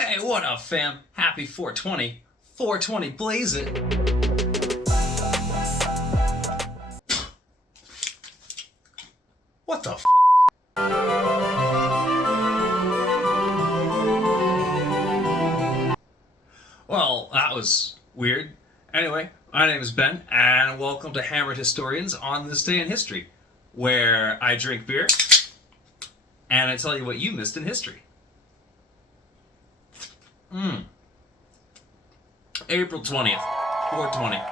Hey, what up, fam? Happy 420. 420 blaze it. What the f? Well, that was weird. Anyway, my name is Ben, and welcome to Hammered Historians on this day in history, where I drink beer, and I tell you what you missed in history. April 20th, 420.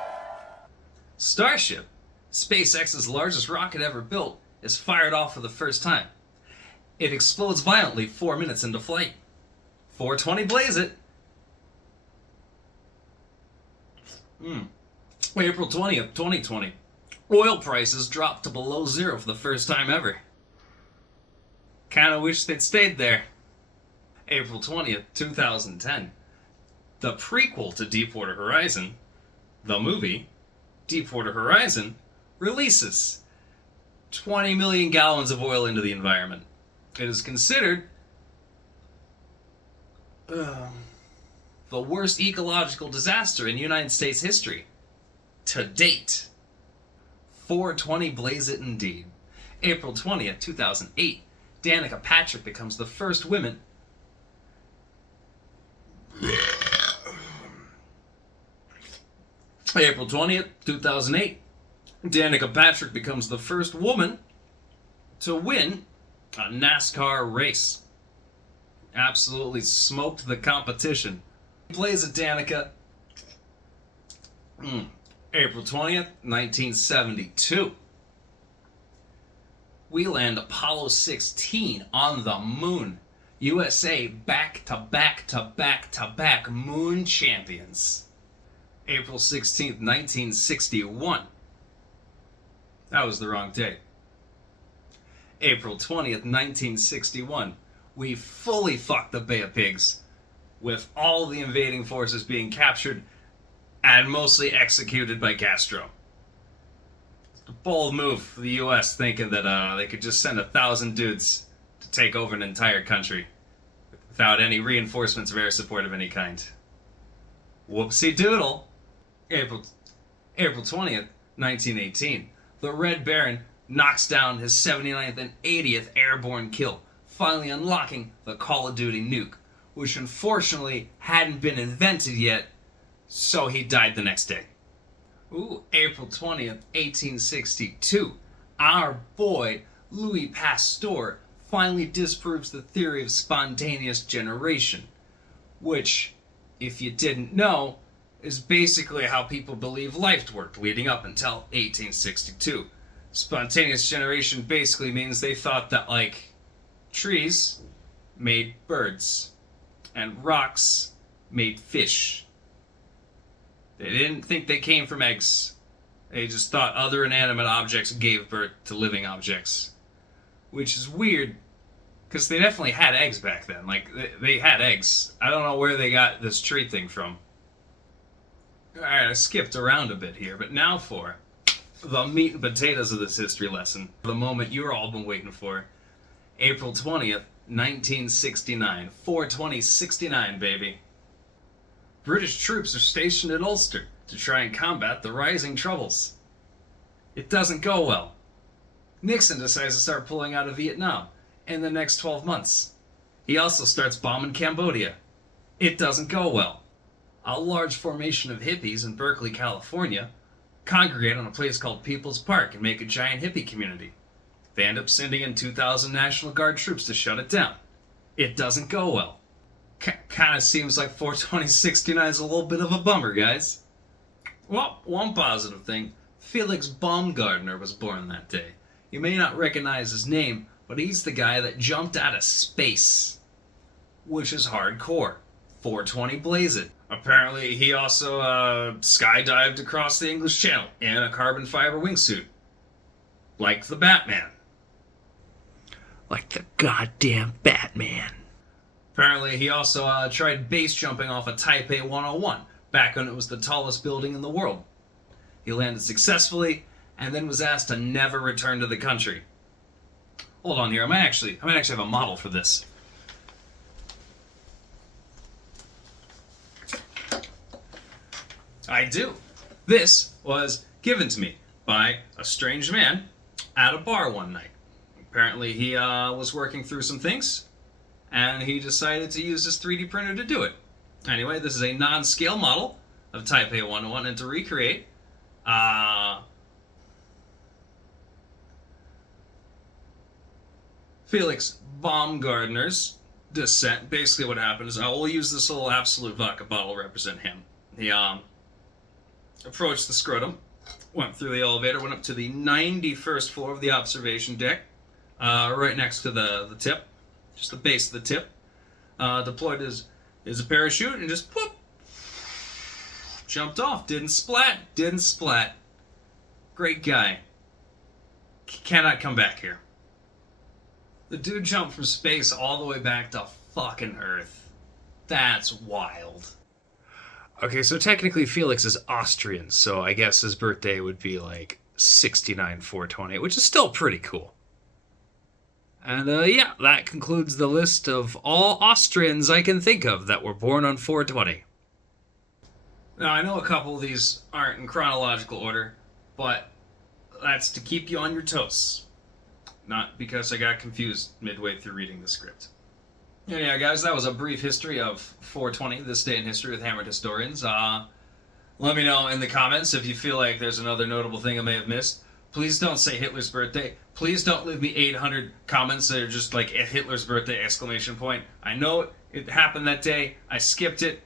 Starship, SpaceX's largest rocket ever built, is fired off for the first time. It explodes violently 4 minutes into flight. 420 blaze it. April 20th, 2020. Oil prices dropped to below zero for the first time ever. Kinda wish they'd stayed there. April 20th, 2010. The prequel to Deepwater Horizon, the movie, Deepwater Horizon, releases 20 million gallons of oil into the environment. It is considered the worst ecological disaster in United States history. To date. 420 blaze it indeed. April 20th, 2008. Danica Patrick becomes the first woman... April 20th, 2008. Danica Patrick becomes the first woman to win a NASCAR race. Absolutely smoked the competition. Blaze it, Danica. April 20th, 1972. We land Apollo 16 on the moon. USA back to back moon champions. April 16th, 1961. That was the wrong date. April 20th, 1961. We fully fucked the Bay of Pigs, with all the invading forces being captured and mostly executed by Castro. It's a bold move for the US, thinking that they could just send 1,000 dudes to take over an entire country without any reinforcements or air support of any kind. Whoopsie doodle. April 20th, 1918. The Red Baron knocks down his 79th and 80th airborne kill, finally unlocking the Call of Duty nuke, which unfortunately hadn't been invented yet, so he died the next day. April 20th, 1862. Our boy, Louis Pasteur, finally disproves the theory of spontaneous generation, which, if you didn't know, is basically how people believe life worked leading up until 1862. Spontaneous generation basically means they thought that, like, trees made birds and rocks made fish. They didn't think they came from eggs. They just thought other inanimate objects gave birth to living objects. Which is weird, because they definitely had eggs back then. Like, they had eggs. I don't know where they got this tree thing from. Alright, I skipped around a bit here, but now for the meat and potatoes of this history lesson. The moment you've all been waiting for. April 20th, 1969. 420-69, baby. British troops are stationed at Ulster to try and combat the rising troubles. It doesn't go well. Nixon decides to start pulling out of Vietnam in the next 12 months. He also starts bombing Cambodia. It doesn't go well. A large formation of hippies in Berkeley, California, congregate on a place called People's Park and make a giant hippie community. They end up sending in 2,000 National Guard troops to shut it down. It doesn't go well. Kinda seems like 420-69 is a little bit of a bummer, guys. Well, one positive thing, Felix Baumgartner was born that day. You may not recognize his name, but he's the guy that jumped out of space, which is hardcore. 420 blaze it. Apparently, he also skydived across the English Channel in a carbon fiber wingsuit. Like the Batman. Like the goddamn Batman. Apparently, he also tried base jumping off of Taipei 101, back when it was the tallest building in the world. He landed successfully, and then was asked to never return to the country. Hold on here, I might actually have a model for this. I do. This was given to me by a strange man at a bar one night. Apparently, he was working through some things, and he decided to use his 3D printer to do it. Anyway, this is a non-scale model of Taipei 101, and to recreate, Felix Baumgartner's descent. Basically, what happened is I will use this little Absolute Vodka bottle to represent him. He approached the scrotum, went through the elevator, went up to the 91st floor of the observation deck, right next to the tip, just the base of the tip. Deployed his parachute and just whoop, jumped off. Didn't splat. Great guy. Cannot come back here. The dude jumped from space all the way back to fucking Earth. That's wild. Okay, so technically Felix is Austrian, so I guess his birthday would be like 69/4/20, which is still pretty cool. And yeah, that concludes the list of all Austrians I can think of that were born on 4/20. Now, I know a couple of these aren't in chronological order, but that's to keep you on your toes. Not because I got confused midway through reading the script. Yeah, guys, that was a brief history of 4/20, this day in history with Hammered Historians. Let me know in the comments if you feel like there's another notable thing I may have missed. Please don't say Hitler's birthday. Please don't leave me 800 comments that are just like Hitler's birthday exclamation point. I know it happened that day. I skipped it.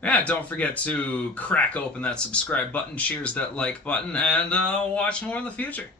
Yeah, don't forget to crack open that subscribe button, cheers that like button, and watch more in the future.